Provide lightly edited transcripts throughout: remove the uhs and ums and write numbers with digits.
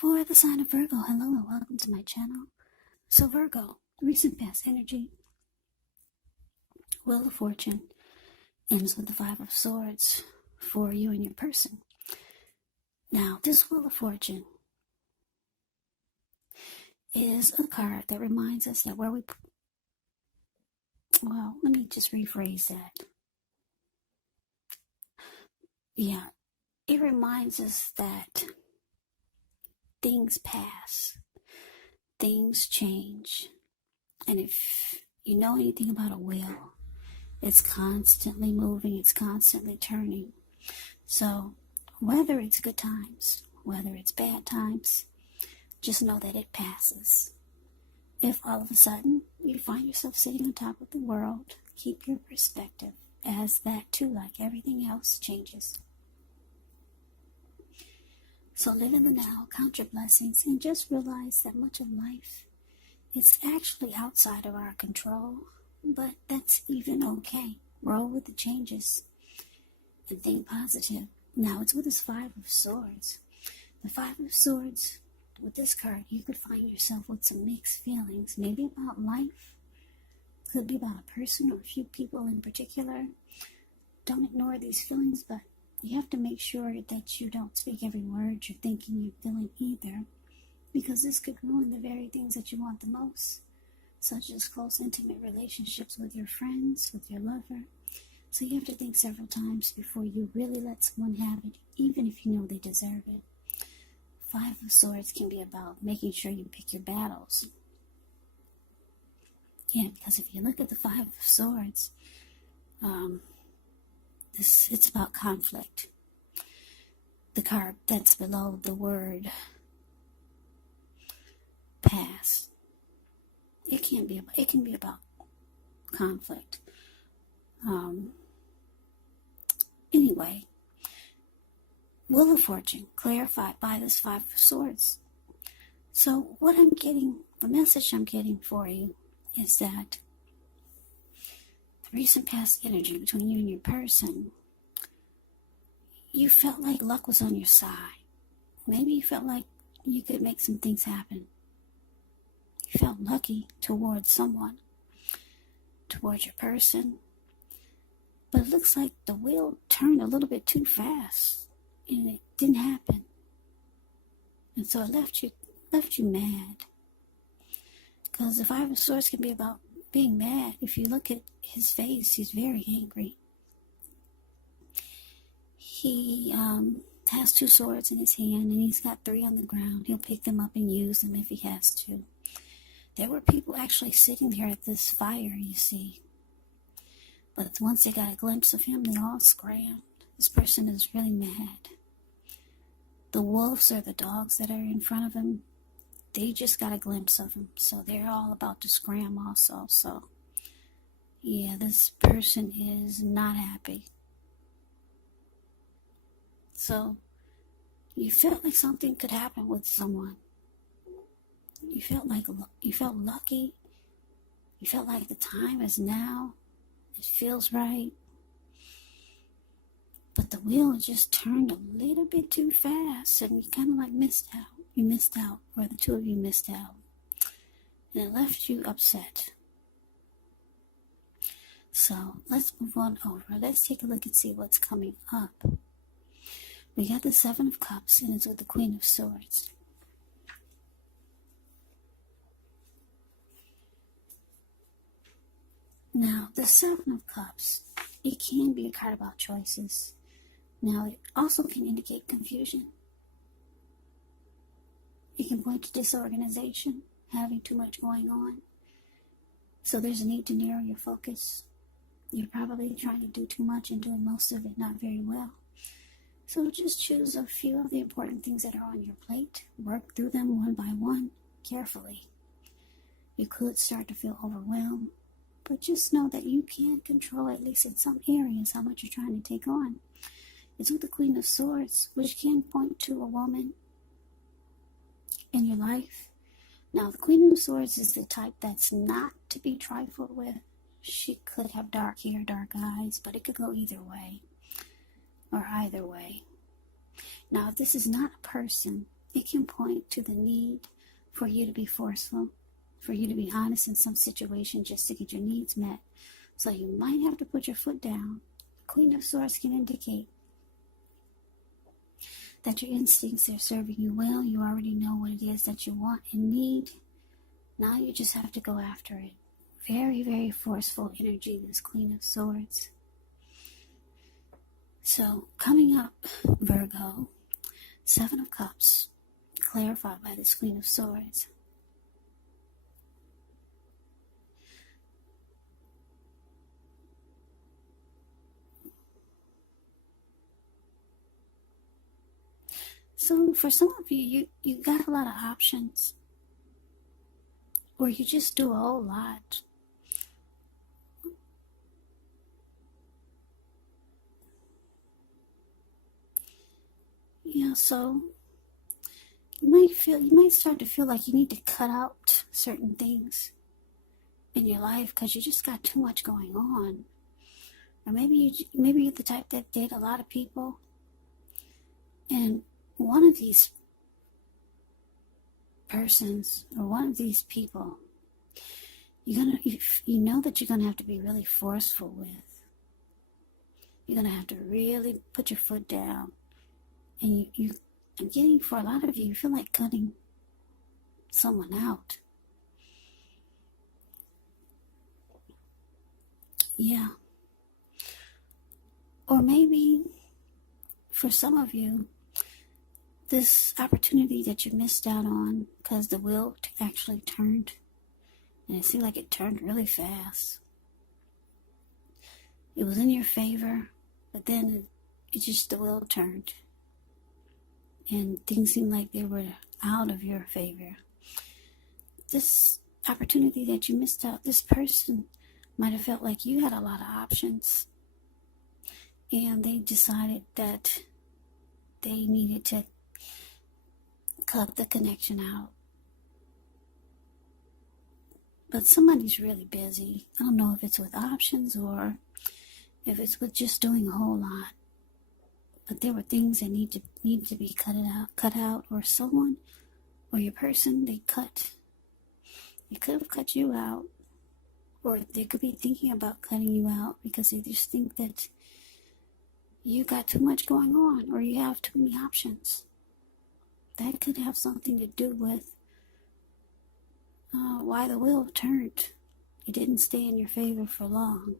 For the sign of Virgo, hello and welcome to my channel. So Virgo, recent past energy, Wheel of Fortune, ends with the Five of Swords for you and your person. Now, this Wheel of Fortune is a card that reminds us that let me just rephrase that. Yeah, it reminds us that things pass, things change, and if you know anything about a wheel, it's constantly moving, it's constantly turning. So whether it's good times, whether it's bad times, just know that it passes. If all of a sudden you find yourself sitting on top of the world, keep your perspective, as that too, like everything else, changes. So live in the now, count your blessings, and just realize that much of life is actually outside of our control, but that's even okay. Roll with the changes and think positive. Now it's with this Five of Swords. The Five of Swords, with this card, you could find yourself with some mixed feelings, maybe about life, could be about a person or a few people in particular. Don't ignore these feelings, but you have to make sure that you don't speak every word you're thinking, you're feeling either, because this could ruin the very things that you want the most, such as close, intimate relationships with your friends, with your lover. So you have to think several times before you really let someone have it, even if you know they deserve it. Five of Swords can be about making sure you pick your battles. Yeah, because if you look at the Five of Swords, it's about conflict. The card that's below the word past. It can be about conflict. Anyway, Wheel of Fortune clarified by this Five of Swords. So the message I'm getting for you is that the recent past energy between you and your person, you felt like luck was on your side. Maybe you felt like you could make some things happen. You felt lucky towards someone, towards your person. But it looks like the wheel turned a little bit too fast, and it didn't happen. And so it left you mad. Because the Five of Swords can be about being mad. If you look at his face, he's very angry. He has two swords in his hand, and he's got three on the ground. He'll pick them up and use them if he has to. There were people actually sitting there at this fire, you see. But once they got a glimpse of him, they all scrambled. This person is really mad. The wolves or the dogs that are in front of him, they just got a glimpse of him. So they're all about to scram also. So, yeah, this person is not happy. So, you felt like something could happen with someone. You felt lucky. You felt like the time is now. It feels right. But the wheel just turned a little bit too fast, and you kind of like missed out. You missed out, or the two of you missed out. And it left you upset. So let's move on over. Let's take a look and see what's coming up. We got the Seven of Cups, and it's with the Queen of Swords. Now, the Seven of Cups, it can be a card about choices. Now, it also can indicate confusion. It can point to disorganization, having too much going on. So there's a need to narrow your focus. You're probably trying to do too much and doing most of it not very well. So just choose a few of the important things that are on your plate. Work through them one by one, carefully. You could start to feel overwhelmed, but just know that you can control, at least in some areas, how much you're trying to take on. It's with the Queen of Swords, which can point to a woman in your life. Now, the Queen of Swords is the type that's not to be trifled with. She could have dark hair, dark eyes, but it could go either way, or either way. Now, if this is not a person, it can point to the need for you to be forceful, for you to be honest in some situation just to get your needs met. So you might have to put your foot down. The Queen of Swords can indicate that your instincts are serving you well. You already know what it is that you want and need. Now you just have to go after it. Very, very forceful energy, this Queen of Swords. So, coming up, Virgo, Seven of Cups, clarified by this Queen of Swords. So, for some of you, you got a lot of options. Or you just do a whole lot. Yeah, so you might start to feel like you need to cut out certain things in your life because you just got too much going on. Or maybe you're the type that date a lot of people, and one of these persons or one of these people, you know that you're gonna have to be really forceful with. You're gonna have to really put your foot down, and I'm getting, for a lot of you feel like cutting someone out. Yeah. Or maybe for some of you, this opportunity that you missed out on because the wheel actually turned, and it seemed like it turned really fast. It was in your favor, but then the wheel turned, and things seemed like they were out of your favor. This opportunity that you missed out, this person might have felt like you had a lot of options, and they decided that they needed to cut the connection out. But somebody's really busy. I don't know if it's with options or if it's with just doing a whole lot. But there were things that need to be cut out, or someone or your person, they could have cut you out, or they could be thinking about cutting you out because they just think that you got too much going on, or you have too many options. That could have something to do with why the wheel turned. It didn't stay in your favor for long.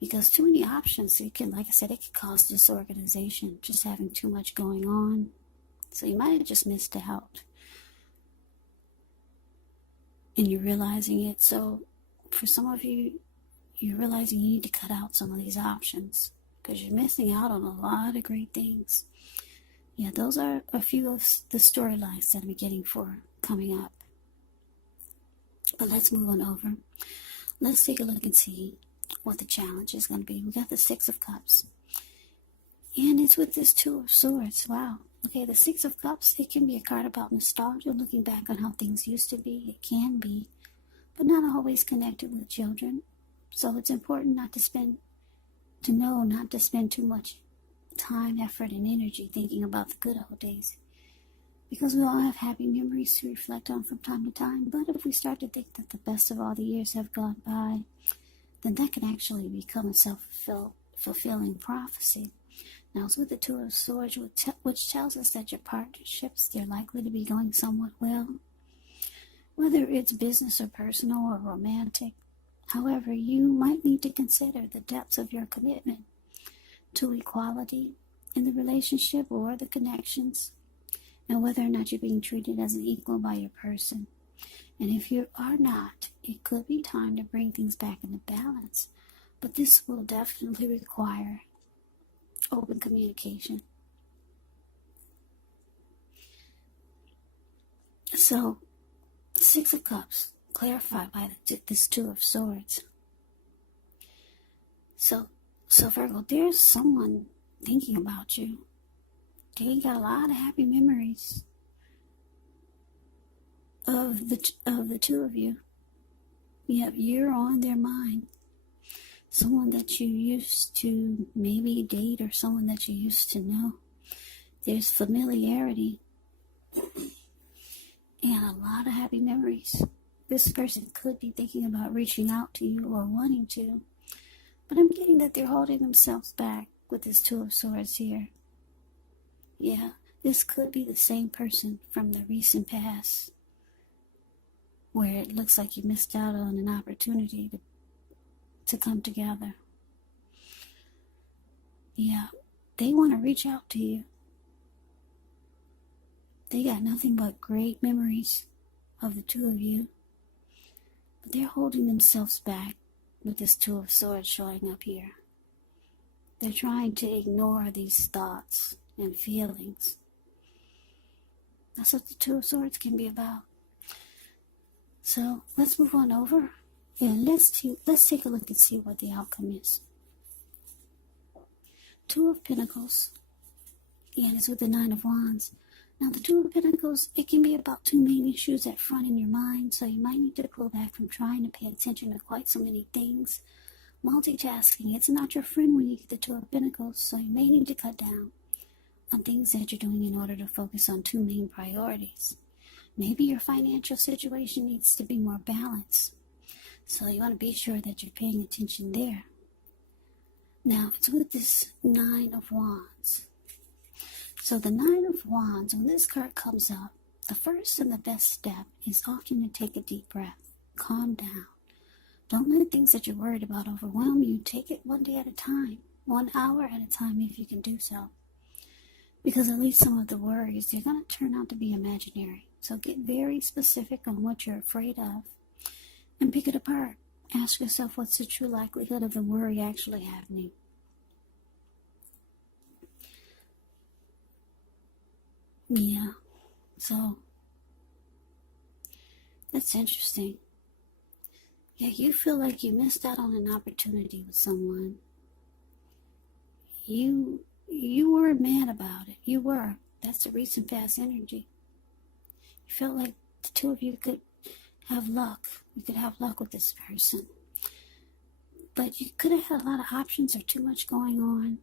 Because too many options, it can, like I said, it could cause disorganization, just having too much going on. So you might have just missed out. And you're realizing it. So for some of you, you're realizing you need to cut out some of these options because you're missing out on a lot of great things. Yeah, those are a few of the storylines that I'm getting for coming up. But let's move on over. Let's take a look and see what the challenge is going to be. We got the Six of Cups. And it's with this Two of Swords. Wow. Okay, the Six of Cups, it can be a card about nostalgia, looking back on how things used to be. It can be, but not always connected with children. So it's important not to spend too much time, effort, and energy thinking about the good old days. Because we all have happy memories to reflect on from time to time. But if we start to think that the best of all the years have gone by, then that can actually become a self-fulfilling prophecy. Now, it's with the Two of Swords, which tells us that your partnerships, they're likely to be going somewhat well, whether it's business or personal or romantic. However, you might need to consider the depths of your commitment to equality in the relationship or the connections, and whether or not you're being treated as an equal by your person. And if you are not, it could be time to bring things back into balance. But this will definitely require open communication. So, Six of Cups, clarified by this Two of Swords. So Virgo, there's someone thinking about you. They got a lot of happy memories of the two of you. Yep, you're on their mind. Someone that you used to maybe date, or someone that you used to know. There's familiarity. And a lot of happy memories. This person could be thinking about reaching out to you or wanting to, but I'm getting that they're holding themselves back with this Two of Swords here. Yeah, this could be the same person from the recent past, where it looks like you missed out on an opportunity to come together. Yeah, they want to reach out to you. They got nothing but great memories of the two of you, but they're holding themselves back with this Two of Swords showing up here. They're trying to ignore these thoughts and feelings. That's what the Two of Swords can be about. So let's move on over and let's take a look and see what the outcome is. Two of Pentacles, and it's with the Nine of Wands. Now, the Two of Pentacles, it can be about two main issues at front in your mind, so you might need to pull back from trying to pay attention to quite so many things. Multitasking, it's not your friend when you get the Two of Pentacles, so you may need to cut down on things that you're doing in order to focus on two main priorities. Maybe your financial situation needs to be more balanced, so you want to be sure that you're paying attention there. Now, it's with this Nine of Wands. So the Nine of Wands, when this card comes up, the first and the best step is often to take a deep breath. Calm down. Don't let things that you're worried about overwhelm you. Take it one day at a time, 1 hour at a time if you can do so. Because at least some of the worries, they're going to turn out to be imaginary. So get very specific on what you're afraid of and pick it apart. Ask yourself, what's the true likelihood of the worry actually happening? Yeah, so that's interesting. Yeah, you feel like you missed out on an opportunity with someone. You were mad about it. You were. That's the recent past energy. You felt like the two of you could have luck. You could have luck with this person. But you could have had a lot of options or too much going on.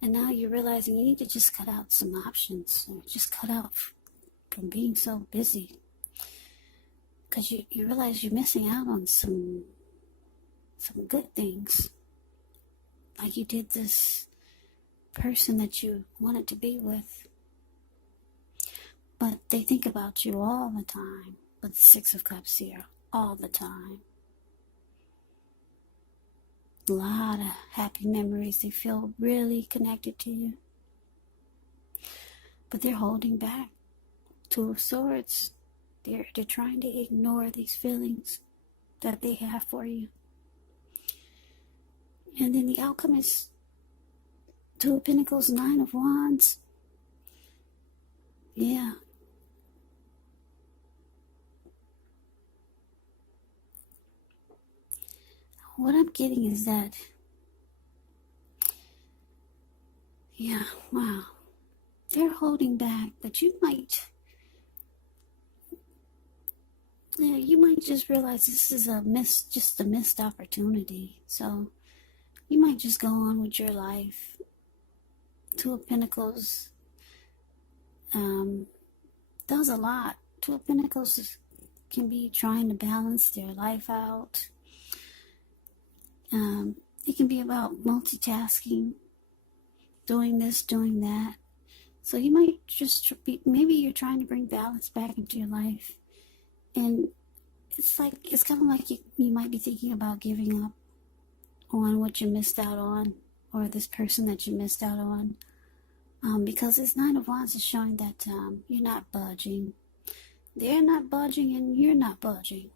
And now you're realizing you need to just cut out some options. Or just cut out from being so busy. Because you realize you're missing out on some good things. Like you did this person that you wanted to be with. But they think about you all the time. With the Six of Cups here. All the time. A lot of happy memories. They feel really connected to you. But they're holding back. Two of Swords. They're trying to ignore these feelings that they have for you. And then the outcome is Two of Pentacles, Nine of Wands. Yeah. What I'm getting is that, yeah, wow. They're holding back, but you might just realize this is just a missed opportunity. So you might just go on with your life. Two of Pentacles does a lot. Two of Pentacles can be trying to balance their life out. It can be about multitasking, doing this, doing that. So you might just maybe you're trying to bring balance back into your life. And it's kind of like you might be thinking about giving up on what you missed out on, or this person that you missed out on. Because this Nine of Wands is showing that you're not budging. They're not budging and you're not budging.